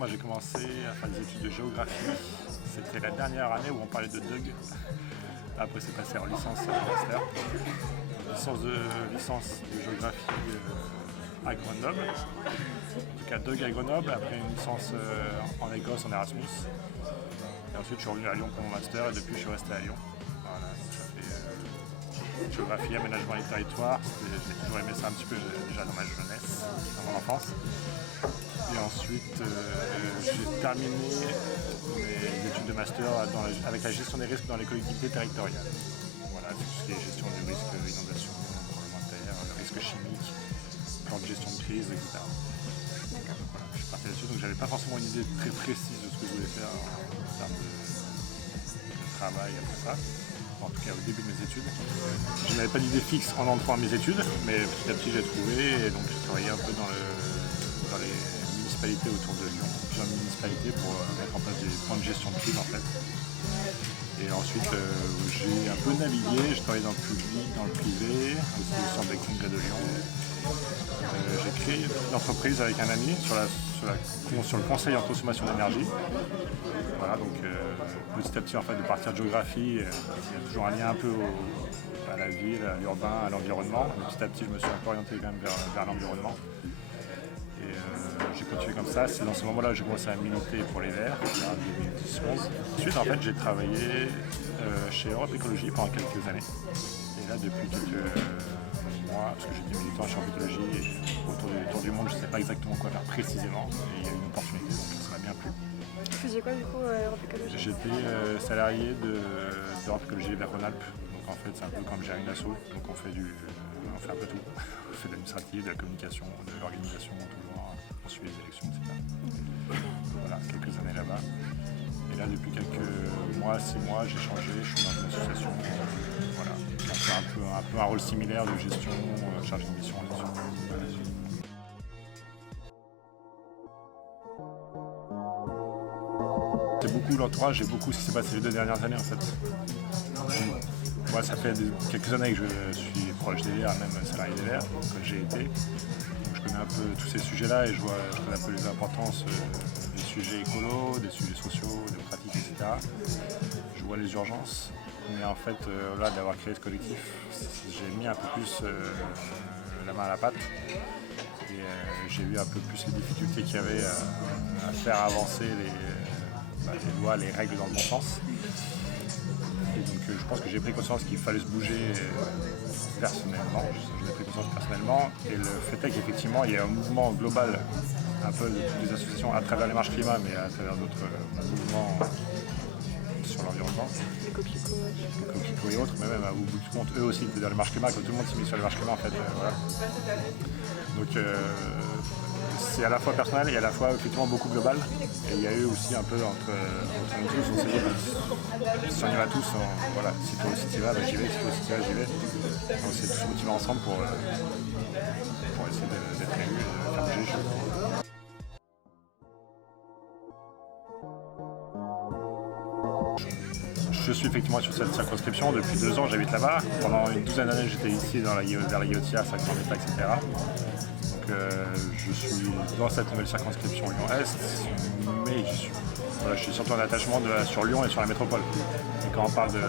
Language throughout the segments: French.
moi j'ai commencé à faire des études de géographie. C'était la dernière année où on parlait de DUG. Après c'est passé en licence master. Licence de géographie à Grenoble. En tout cas DUG à Grenoble, après une licence en Écosse en Erasmus. Et ensuite je suis revenu à Lyon pour mon master et depuis je suis resté à Lyon. Voilà, donc ça fait géographie, aménagement des territoires. J'ai toujours aimé ça un petit peu déjà dans ma jeunesse, dans mon enfance. Et ensuite, j'ai terminé mes études de master avec la gestion des risques dans les collectivités territoriales. Voilà, c'est tout ce qui est gestion du risque d'inondation, parlementaire, risque chimique, plan de gestion de crise, etc. Voilà, je suis parti là-dessus, donc j'avais pas forcément une idée très précise de ce que je voulais faire en termes de travail après ça. En tout cas au début de mes études. Je n'avais pas d'idée fixe en entrant à mes études, mais petit à petit j'ai trouvé et donc j'ai travaillé un peu dans les municipalités autour de Lyon, plusieurs municipalités pour mettre en place des plans de gestion de crise en fait. Et ensuite j'ai un peu navigué, j'ai travaillé dans le public, dans le privé, aussi au centre des congrès de Lyon. J'ai créé une entreprise avec un ami sur le conseil en consommation d'énergie. Voilà, donc petit à petit en fait de partir de géographie, il y a toujours un lien un peu à la ville, à l'urbain, à l'environnement. Petit à petit je me suis un peu orienté quand même vers l'environnement. Et j'ai continué comme ça. C'est dans ce moment-là que j'ai commencé à militer pour les Verts, en 2010-11. Ensuite en fait j'ai travaillé chez Europe Écologie pendant quelques années. Et là depuis quelques mois, parce que j'étais militant chez Europe Écologie, autour du tour du monde, je ne sais pas exactement quoi faire précisément. Et il y a eu une opportunité, donc ça m'a bien plu. Tu faisais quoi du coup à Europe Écologie? J'étais salarié d'Europe Écologie vers Rhône-Alpes. Donc en fait c'est un peu comme gérer une asso. Donc on fait un peu tout. On fait de l'administratif, de la communication, de l'organisation, toujours. On suit les élections, etc. Voilà, quelques années là-bas. Et là depuis quelques mois, 6 mois, j'ai changé, je suis dans une association. Voilà. On fait un peu un rôle similaire de gestion, chargé de mission là-dessus. C'est beaucoup l'entourage et beaucoup ce qui s'est passé les 2 dernières années en fait. Moi ça fait quelques années que je suis proche des Verts, même salarié des Verts, que j'ai été. Donc je connais un peu tous ces sujets-là et je connais un peu les importances des sujets écolos, des sujets sociaux, démocratiques, etc. Je vois les urgences, mais en fait là d'avoir créé ce collectif, j'ai mis un peu plus la main à la pâte. Et j'ai vu un peu plus les difficultés qu'il y avait à faire avancer les lois, les règles dans le bon sens. Et donc je pense que j'ai pris conscience qu'il fallait se bouger personnellement. J'en ai pris conscience personnellement. Et le fait est qu'effectivement, il y a un mouvement global un peu de toutes les associations à travers les marches climat, mais à travers d'autres mouvements sur l'environnement. Les coquelicots Et autres, mais même à bout de compte, eux aussi étaient dans les marches climat, comme tout le monde s'est mis sur les marches climat en fait. Voilà. Donc c'est à la fois personnel et à la fois effectivement beaucoup global. Et il y a eu aussi un peu entre nous tous, on s'est dit si on y va tous, voilà, si toi aussi tu y vas, j'y vais, si toi aussi tu y vas, j'y vais. On s'est tous motivés ensemble pour essayer d'être élus et de faire bouger les choses. Je suis effectivement sur cette circonscription depuis 2 ans, j'habite là-bas. Pendant une douzaine d'années, j'étais ici vers la Guillotière, Sac-Grand-État, etc. Donc je suis dans cette nouvelle circonscription Lyon-Est, mais je suis surtout en attachement sur Lyon et sur la métropole. Et quand on parle de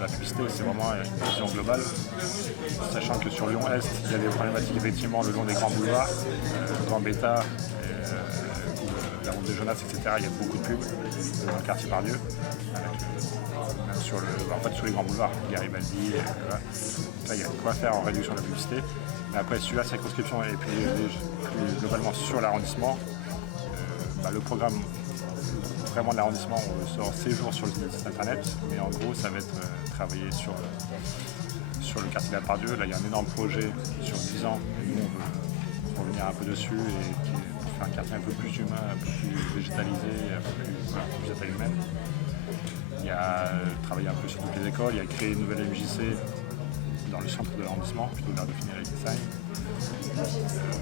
la publicité, c'est vraiment une vision globale, sachant que sur Lyon-Est, il y a des problématiques effectivement le long des grands boulevards, Gambetta, la route de Jonas, etc. Il y a beaucoup de pubs dans le quartier Pardieu, même sur les grands boulevards, Garibaldi, voilà. Donc là il y a de quoi faire en réduction de la publicité. Mais après sur la circonscription et puis plus globalement sur l'arrondissement, le programme vraiment de l'arrondissement, on sort 6 jours sur le site internet, mais en gros ça va être travaillé sur le quartier de la Pardieu. Là il y a un énorme projet sur 10 ans, et nous on va revenir un peu dessus et pour faire un quartier un peu plus humain, un peu plus végétalisé, un peu plus à taille humaine. Il y a travaillé un peu sur toutes les écoles, il y a créé une nouvelle MJC dans le centre de l'arrondissement, plutôt vers Dauphiné et Design.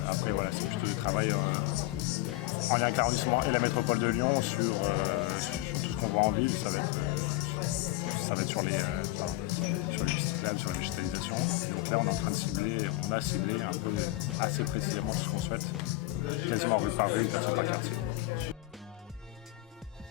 Après voilà, c'est plutôt du travail en lien avec l'arrondissement et la métropole de Lyon sur tout ce qu'on voit en ville. Ça va être sur les pistes cyclables, sur la végétalisation. Et donc là on est en train de cibler, on a ciblé un peu assez précisément tout ce qu'on souhaite, quasiment rue par rue, quartier par quartier.